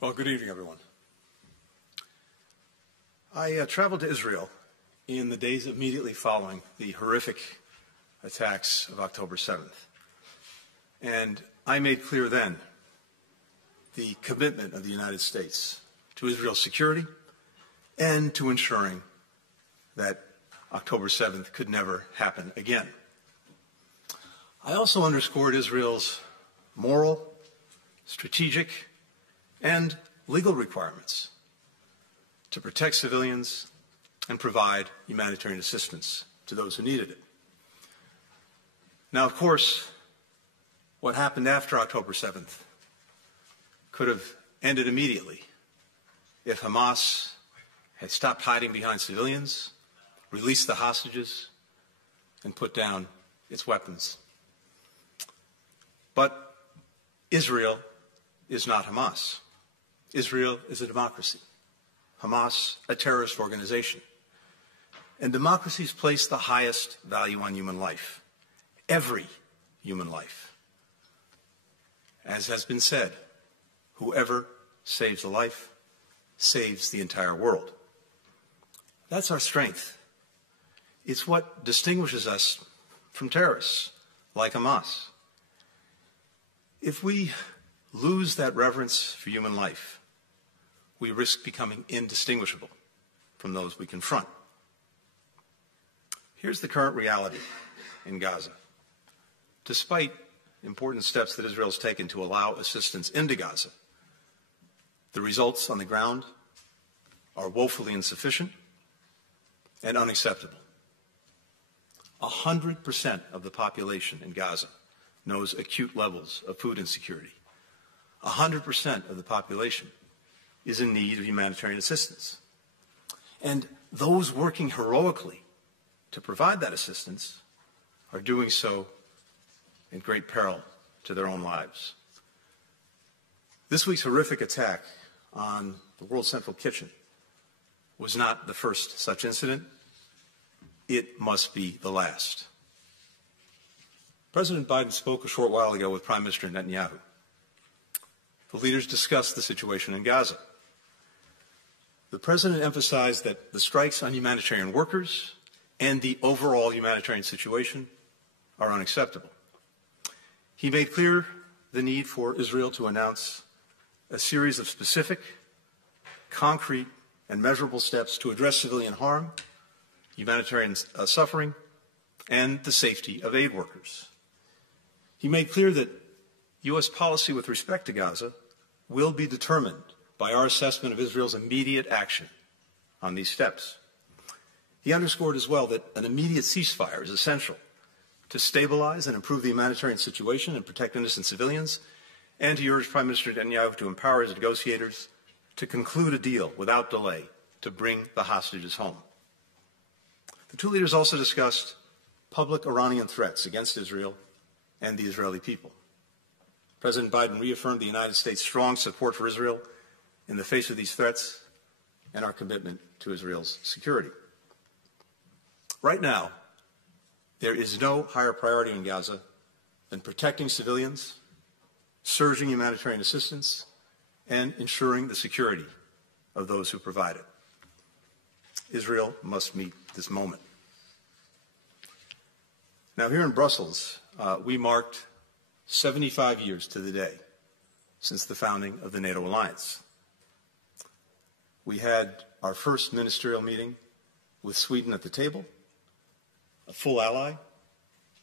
Well, good evening, everyone. I traveled to Israel in the days immediately following the horrific attacks of October 7th. And I made clear then the commitment of the United States to Israel's security and to ensuring that October 7th could never happen again. I also underscored Israel's moral, strategic, and legal requirements to protect civilians and provide humanitarian assistance to those who needed it. Now, of course, what happened after October 7th could have ended immediately if Hamas had stopped hiding behind civilians, released the hostages, and put down its weapons. But Israel is not Hamas. Israel is a democracy. Hamas, a terrorist organization. And democracies place the highest value on human life. Every human life. As has been said, whoever saves a life saves the entire world. That's our strength. It's what distinguishes us from terrorists like Hamas. If we lose that reverence for human life, we risk becoming indistinguishable from those we confront. Here's the current reality in Gaza. Despite important steps that Israel has taken to allow assistance into Gaza, the results on the ground are woefully insufficient and unacceptable. 100% of the population in Gaza knows acute levels of food insecurity. 100% of the population is in need of humanitarian assistance. And those working heroically to provide that assistance are doing so in great peril to their own lives. This week's horrific attack on the World Central Kitchen was not the first such incident. It must be the last. President Biden spoke a short while ago with Prime Minister Netanyahu. The leaders discussed the situation in Gaza. The president emphasized that the strikes on humanitarian workers and the overall humanitarian situation are unacceptable. He made clear the need for Israel to announce a series of specific, concrete, and measurable steps to address civilian harm, humanitarian suffering, and the safety of aid workers. He made clear that U.S. policy with respect to Gaza will be determined by our assessment of Israel's immediate action on these steps. He underscored as well that an immediate ceasefire is essential to stabilize and improve the humanitarian situation and protect innocent civilians, and he urged Prime Minister Netanyahu to empower his negotiators to conclude a deal without delay to bring the hostages home. The two leaders also discussed public Iranian threats against Israel and the Israeli people. President Biden reaffirmed the United States' strong support for Israel in the face of these threats and our commitment to Israel's security. Right now, there is no higher priority in Gaza than protecting civilians, surging humanitarian assistance, and ensuring the security of those who provide it. Israel must meet this moment. Now, here in Brussels, we marked 75 years to the day since the founding of the NATO alliance. We had our first ministerial meeting with Sweden at the table, a full ally.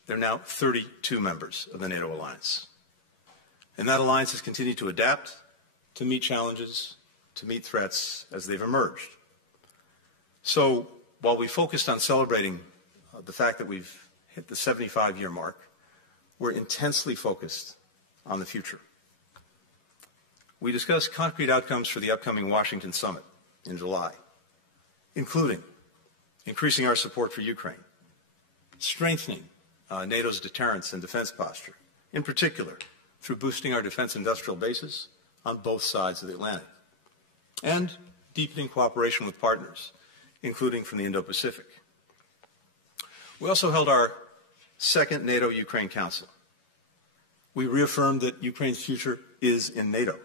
There are now 32 members of the NATO alliance. And that alliance has continued to adapt, to meet challenges, to meet threats as they've emerged. So while we focused on celebrating the fact that we've hit the 75-year mark, we're intensely focused on the future. We discussed concrete outcomes for the upcoming Washington summit in July, including increasing our support for Ukraine, strengthening NATO's deterrence and defense posture, in particular through boosting our defense industrial bases on both sides of the Atlantic, and deepening cooperation with partners, including from the Indo-Pacific. We also held our second NATO-Ukraine Council. We reaffirmed that Ukraine's future is in NATO.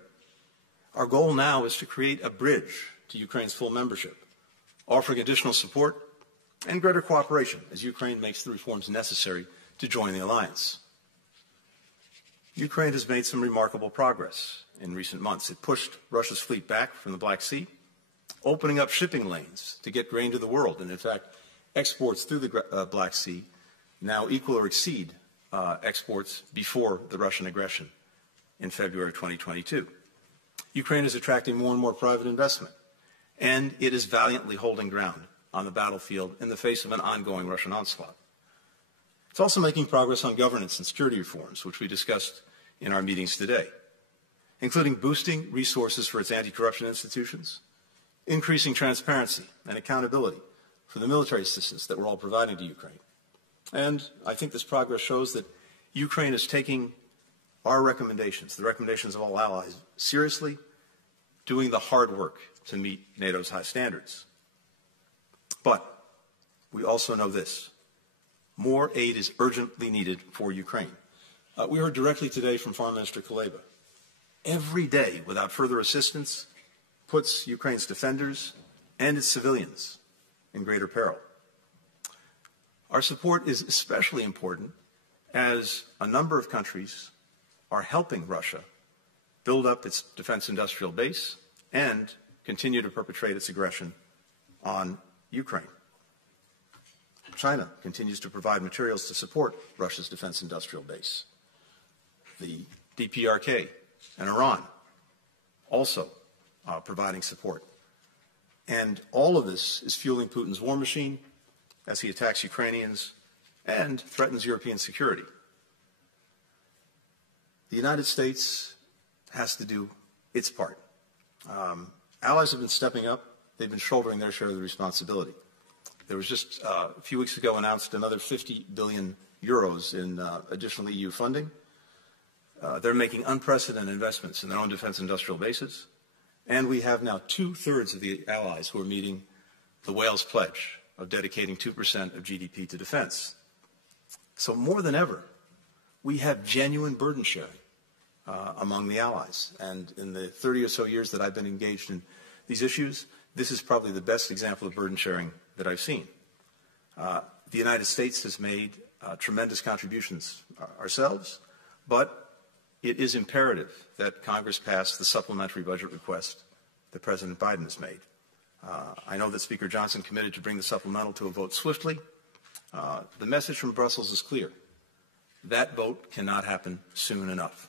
Our goal now is to create a bridge to Ukraine's full membership, offering additional support and greater cooperation as Ukraine makes the reforms necessary to join the alliance. Ukraine has made some remarkable progress in recent months. It pushed Russia's fleet back from the Black Sea, opening up shipping lanes to get grain to the world. And in fact, exports through the Black Sea now equal or exceed exports before the Russian aggression in February 2022. Ukraine is attracting more and more private investment, and it is valiantly holding ground on the battlefield in the face of an ongoing Russian onslaught. It's also making progress on governance and security reforms, which we discussed in our meetings today, including boosting resources for its anti-corruption institutions, increasing transparency and accountability for the military assistance that we're all providing to Ukraine. And I think this progress shows that Ukraine is taking our recommendations, the recommendations of all allies, seriously, doing the hard work to meet NATO's high standards. But we also know this. More aid is urgently needed for Ukraine. We heard directly today from Foreign Minister Kuleba. Every day, without further assistance, puts Ukraine's defenders and its civilians in greater peril. Our support is especially important as a number of countries are helping Russia build up its defense industrial base and continue to perpetrate its aggression on Ukraine. China continues to provide materials to support Russia's defense industrial base. The DPRK and Iran also providing support. And all of this is fueling Putin's war machine as he attacks Ukrainians and threatens European security. The United States has to do its part. Allies have been stepping up. They've been shouldering their share of the responsibility. There was just a few weeks ago announced another 50 billion euros in additional EU funding. They're making unprecedented investments in their own defense industrial bases. And we have now 2/3 of the allies who are meeting the Wales pledge of dedicating 2% of GDP to defense. So more than ever, we have genuine burden sharing among the allies. And in the 30 or so years that I've been engaged in these issues, this is probably the best example of burden sharing that I've seen. The United States has made tremendous contributions ourselves, but it is imperative that Congress pass the supplementary budget request that President Biden has made. I know that Speaker Johnson committed to bring the supplemental to a vote swiftly. The message from Brussels is clear. That vote cannot happen soon enough.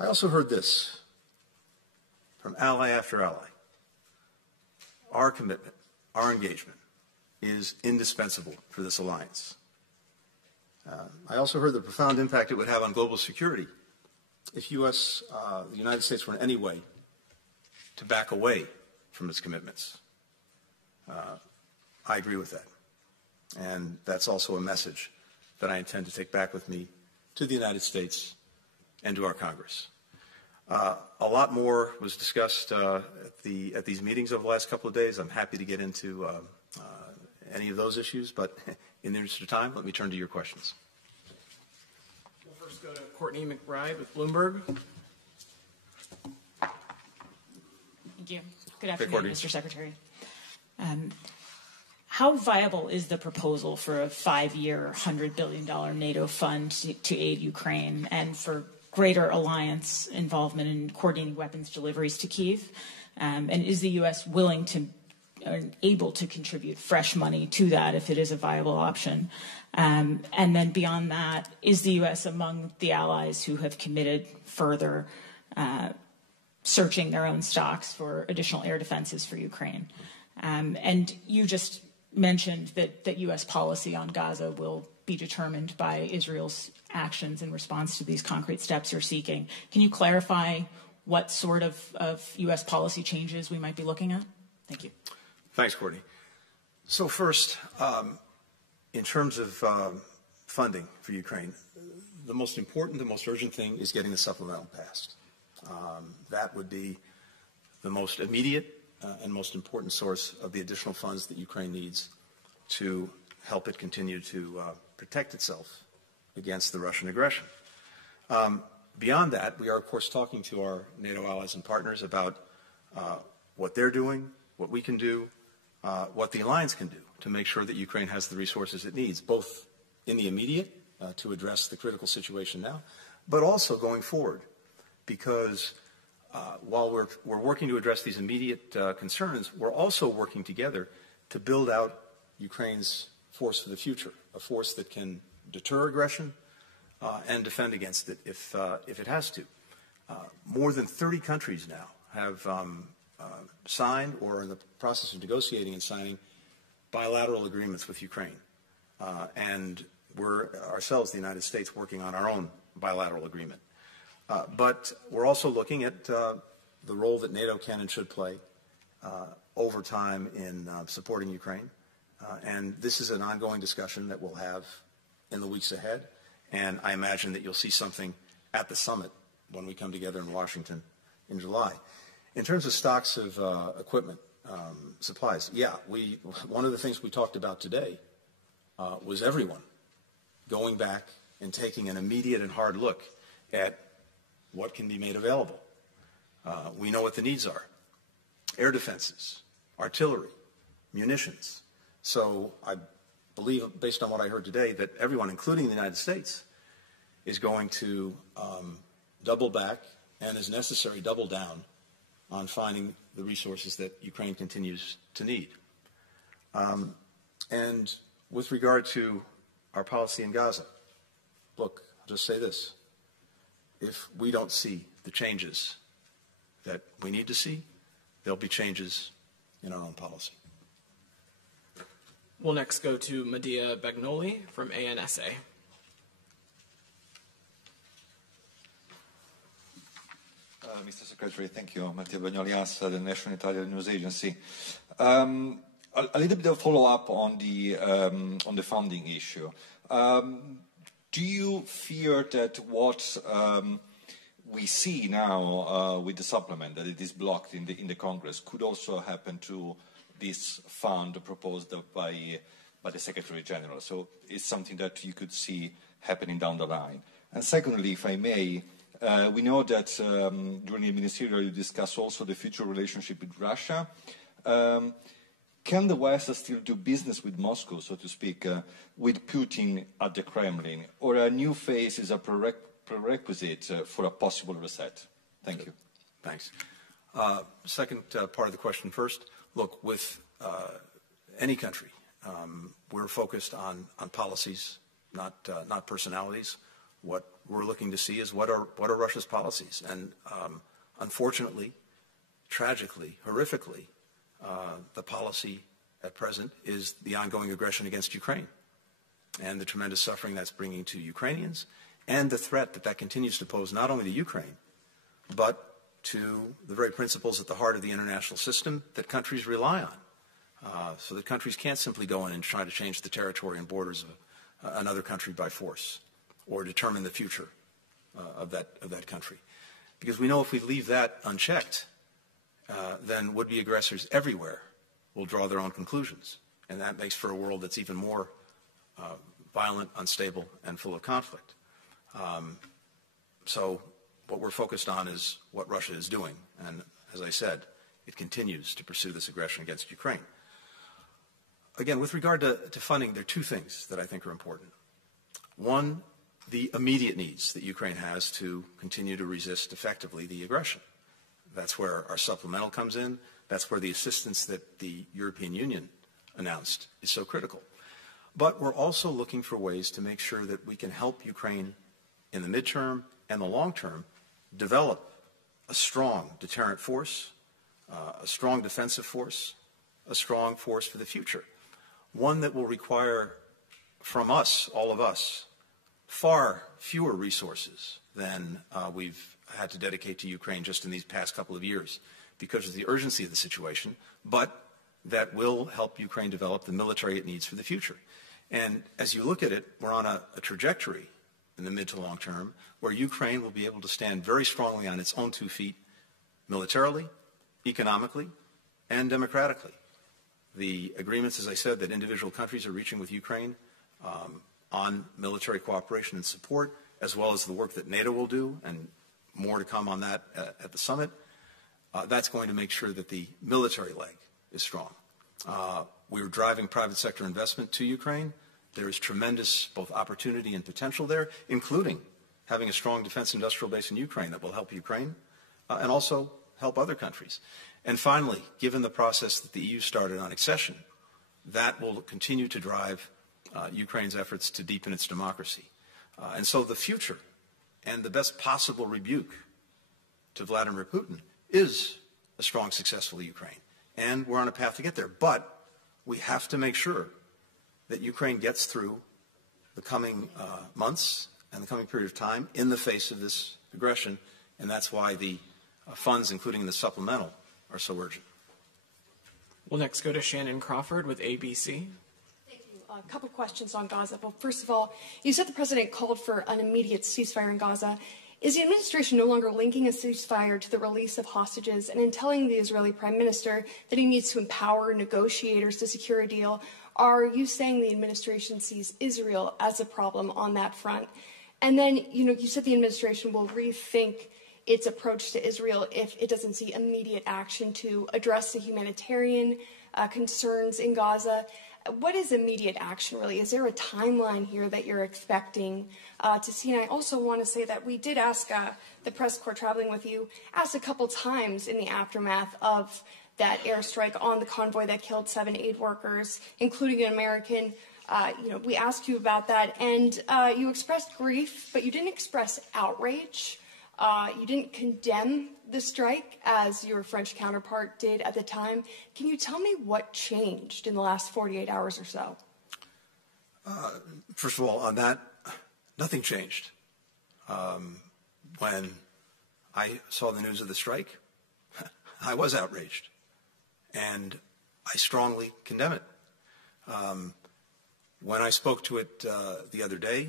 I also heard this from ally after ally. Our commitment, our engagement is indispensable for this alliance. I also heard the profound impact it would have on global security if the United States were in any way to back away from its commitments. I agree with that. And that's also a message that I intend to take back with me to the United States and to our Congress. A lot more was discussed at these meetings over the last couple of days. I'm happy to get into any of those issues, but in the interest of time, let me turn to your questions. We'll first go to Courtney McBride with Bloomberg. Thank you. Good afternoon, Mr. Secretary. How viable is the proposal for a 5-year, $100 billion NATO fund to aid Ukraine and for greater alliance involvement in coordinating weapons deliveries to Kyiv? And is the U.S. willing to and able to contribute fresh money to that if it is a viable option? And then beyond that, is the U.S. among the allies who have committed further searching their own stocks for additional air defenses for Ukraine? And you just mentioned that U.S. policy on Gaza will be determined by Israel's actions in response to these concrete steps you're seeking. Can you clarify what sort of U.S. policy changes we might be looking at? Thank you. Thanks, Courtney. So first, in terms of funding for Ukraine, the most important, the most urgent thing is getting the supplemental passed. That would be the most immediate and most important source of the additional funds that Ukraine needs to help it continue to protect itself against the Russian aggression. Beyond that, we are, of course, talking to our NATO allies and partners about what they're doing, what we can do, what the alliance can do to make sure that Ukraine has the resources it needs, both in the immediate to address the critical situation now, but also going forward. Because while we're working to address these immediate concerns, we're also working together to build out Ukraine's force for the future, a force that can deter aggression and defend against it if it has to. More than 30 countries now have signed or are in the process of negotiating and signing bilateral agreements with Ukraine. And we're ourselves, the United States, working on our own bilateral agreement. But we're also looking at the role that NATO can and should play over time in supporting Ukraine. And this is an ongoing discussion that we'll have in the weeks ahead. And I imagine that you'll see something at the summit when we come together in Washington in July. In terms of stocks of equipment, supplies, yeah, one of the things we talked about today was everyone going back and taking an immediate and hard look at what can be made available. We know what the needs are: air defenses, artillery, munitions. So I believe, based on what I heard today, that everyone, including the United States, is going to double back and, as necessary, double down on finding the resources that Ukraine continues to need. And with regard to our policy in Gaza, look, I'll just say this. If we don't see the changes that we need to see, there'll be changes in our own policy. We'll next go to Medea Bagnoli from ANSA. Mr. Secretary, thank you. Matteo Bagnoli, ANSA, the National Italian News Agency. A little bit of follow-up on the funding issue. Do you fear that what we see now with the supplement, that it is blocked in the Congress, could also happen to this fund proposed by the Secretary General? So it's something that you could see happening down the line. And secondly, if I may, we know that during the ministerial you discussed also the future relationship with Russia. Can the West still do business with Moscow, so to speak, with Putin at the Kremlin, or a new phase is a prerequisite for a possible reset? Thank you. Thanks. Second part of the question first. Look, with any country, we're focused on policies, not personalities. What we're looking to see is what are Russia's policies, and unfortunately, tragically, horrifically, the policy at present is the ongoing aggression against Ukraine and the tremendous suffering that's bringing to Ukrainians and the threat that continues to pose not only to Ukraine, but to the very principles at the heart of the international system that countries rely on. So that countries can't simply go in and try to change the territory and borders of another country by force or determine the future of that country. Because we know if we leave that unchecked, then would-be aggressors everywhere will draw their own conclusions. And that makes for a world that's even more violent, unstable, and full of conflict. So what we're focused on is what Russia is doing. And as I said, it continues to pursue this aggression against Ukraine. Again, with regard to funding, there are two things that I think are important. One, the immediate needs that Ukraine has to continue to resist effectively the aggression. That's where our supplemental comes in. That's where the assistance that the European Union announced is so critical. But we're also looking for ways to make sure that we can help Ukraine in the midterm and the long term develop a strong deterrent force, a strong defensive force, a strong force for the future. One that will require from us, all of us, far fewer resources than we've had to dedicate to Ukraine just in these past couple of years because of the urgency of the situation, but that will help Ukraine develop the military it needs for the future. And as you look at it, we're on a trajectory in the mid to long term where Ukraine will be able to stand very strongly on its own 2 feet militarily, economically, and democratically. The agreements, as I said, that individual countries are reaching with Ukraine on military cooperation and support as well as the work that NATO will do, and more to come on that at the summit, that's going to make sure that the military leg is strong. We're driving private sector investment to Ukraine. There is tremendous both opportunity and potential there, including having a strong defense industrial base in Ukraine that will help Ukraine and also help other countries. And finally, given the process that the EU started on accession, that will continue to drive Ukraine's efforts to deepen its democracy. And so the future and the best possible rebuke to Vladimir Putin is a strong, successful Ukraine. And we're on a path to get there. But we have to make sure that Ukraine gets through the coming months and the coming period of time in the face of this aggression. And that's why the funds, including the supplemental, are so urgent. We'll next go to Shannon Crawford with ABC. Thank you. A couple questions on Gaza. Well, first of all, you said the president called for an immediate ceasefire in Gaza. Is the administration no longer linking a ceasefire to the release of hostages? And in telling the Israeli prime minister that he needs to empower negotiators to secure a deal, are you saying the administration sees Israel as a problem on that front? And then, you said the administration will rethink its approach to Israel if it doesn't see immediate action to address the humanitarian concerns in Gaza. What is immediate action, really? Is there a timeline here that you're expecting to see? And I also want to say that we did ask the press corps traveling with you, asked a couple times in the aftermath of that airstrike on the convoy that killed 7 aid workers, including an American. We asked you about that, and you expressed grief, but you didn't express outrage. You didn't condemn the strike as your French counterpart did at the time. Can you tell me what changed in the last 48 hours or so? First of all, on that, nothing changed. When I saw the news of the strike, I was outraged, and I strongly condemn it. When I spoke to it the other day,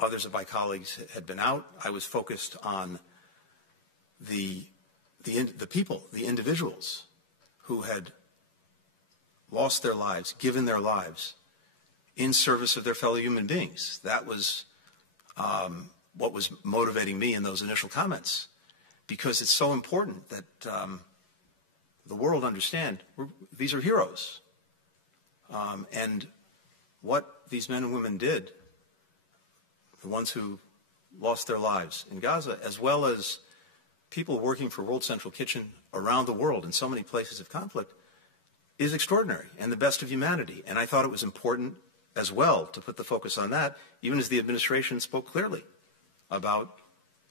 others of my colleagues had been out. I was focused on the people, the individuals who had lost their lives, given their lives in service of their fellow human beings. That was what was motivating me in those initial comments, because it's so important that the world understand these are heroes. And what these men and women did, the ones who lost their lives in Gaza, as well as people working for World Central Kitchen around the world in so many places of conflict, is extraordinary and the best of humanity. And I thought it was important as well to put the focus on that, even as the administration spoke clearly about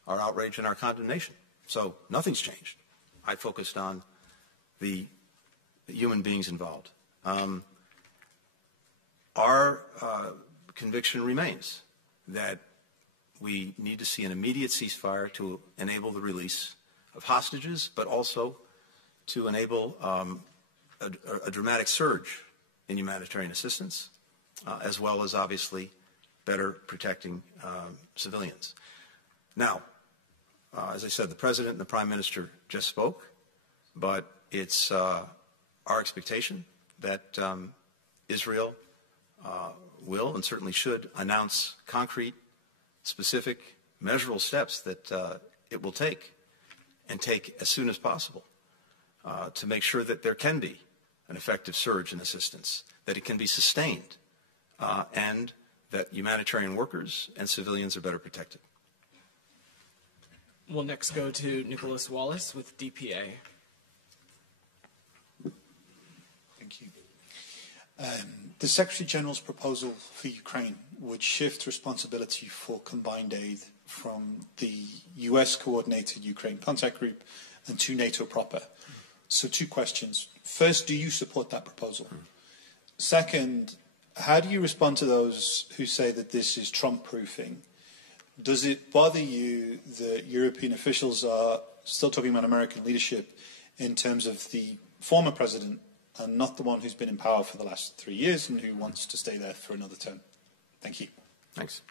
our outrage and our condemnation. So nothing's changed. I focused on the human beings involved. Our conviction remains that we need to see an immediate ceasefire to enable the release of hostages, but also to enable a dramatic surge in humanitarian assistance, as well as obviously better protecting civilians. Now, as I said, the President and the Prime Minister just spoke, but it's our expectation that Israel will and certainly should announce concrete, specific, measurable steps that it will take, and take as soon as possible, to make sure that there can be an effective surge in assistance, that it can be sustained, and that humanitarian workers and civilians are better protected. We'll next go to Nicholas Wallace with DPA. Thank you. The Secretary General's proposal for Ukraine would shift responsibility for combined aid from the US-coordinated Ukraine contact group and to NATO proper. So 2 questions. First, do you support that proposal? Second, how do you respond to those who say that this is Trump-proofing? Does it bother you that European officials are still talking about American leadership in terms of the former president and not the one who's been in power for the last 3 years and who wants to stay there for another term? Thank you. Thanks.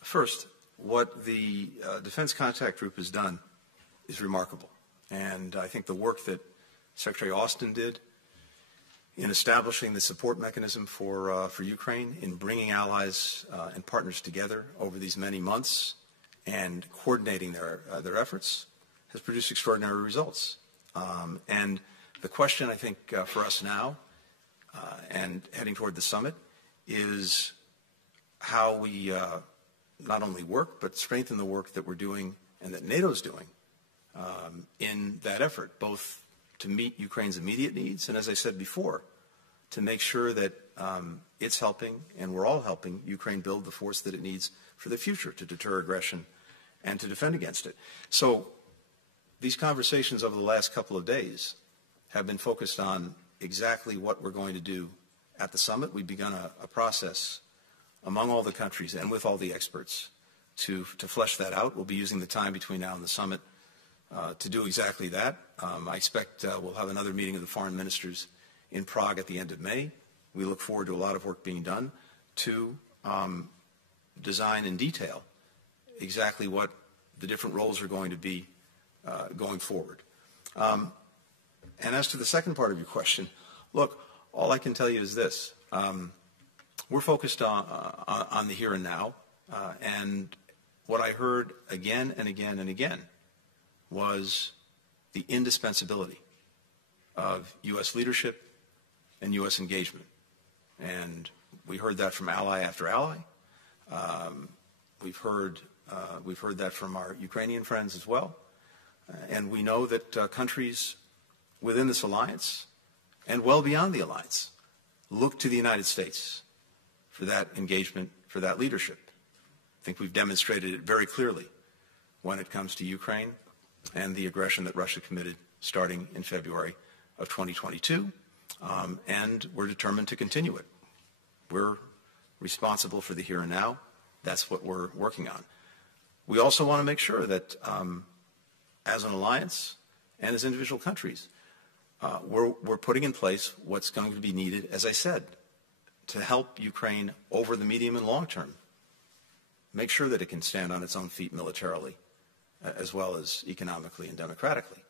First, what the Defense Contact Group has done is remarkable. And I think the work that Secretary Austin did in establishing the support mechanism for Ukraine, in bringing allies and partners together over these many months and coordinating their efforts, has produced extraordinary results. And the question, I think, for us now and heading toward the summit is how we not only work, but strengthen the work that we're doing and that NATO's doing in that effort, both to meet Ukraine's immediate needs and, as I said before, to make sure that it's helping and we're all helping Ukraine build the force that it needs for the future to deter aggression and to defend against it. So these conversations over the last couple of days have been focused on exactly what we're going to do at the summit. We've begun a process among all the countries and with all the experts to flesh that out. We'll be using the time between now and the summit to do exactly that. I expect we'll have another meeting of the foreign ministers in Prague at the end of May. We look forward to a lot of work being done to design in detail exactly what the different roles are going to be going forward. And as to the second part of your question, look, all I can tell you is this. We're focused on the here and now, and what I heard again and again and again was the indispensability of U.S. leadership and U.S. engagement. And we heard that from ally after ally. We've heard that from our Ukrainian friends as well. And we know that countries within this alliance and well beyond the alliance look to the United States for that engagement, for that leadership. I think we've demonstrated it very clearly when it comes to Ukraine and the aggression that Russia committed starting in February of 2022, and we're determined to continue it. We're responsible for the here and now. That's what we're working on. We also want to make sure that as an alliance and as individual countries, we're putting in place what's going to be needed, as I said, to help Ukraine over the medium and long term, make sure that it can stand on its own feet militarily, as well as economically and democratically.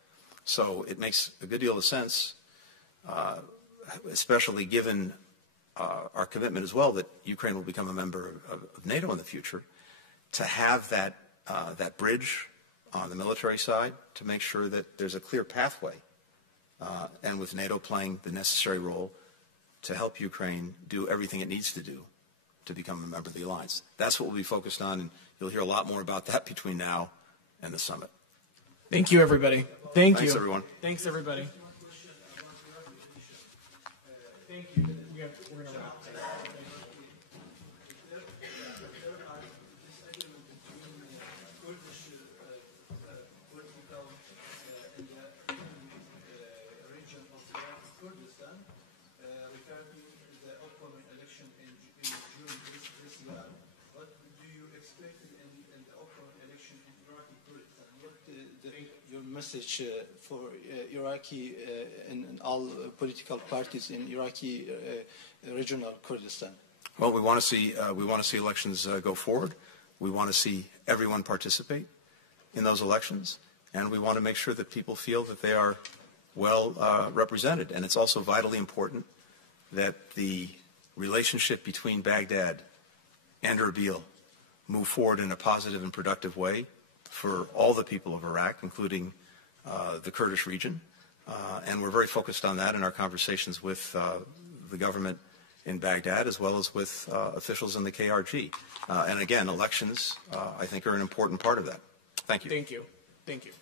So it makes a good deal of sense, especially given our commitment as well that Ukraine will become a member of NATO in the future, to have that bridge on the military side to make sure that there's a clear pathway, and with NATO playing the necessary role to help Ukraine do everything it needs to do to become a member of the alliance. That's what we'll be focused on, and you'll hear a lot more about that between now and the summit. Thank you, everybody. Thanks, everyone. Thanks, everybody. Thank you. We're going to wrap. Your message for Iraqi and all political parties in Iraqi regional Kurdistan? Well, we want to see elections go forward. We want to see everyone participate in those elections, and we want to make sure that people feel that they are well represented. And it's also vitally important that the relationship between Baghdad and Erbil move forward in a positive and productive way for all the people of Iraq, including the Kurdish region. And we're very focused on that in our conversations with the government in Baghdad, as well as with officials in the KRG. And again, elections, I think, are an important part of that. Thank you. Thank you. Thank you.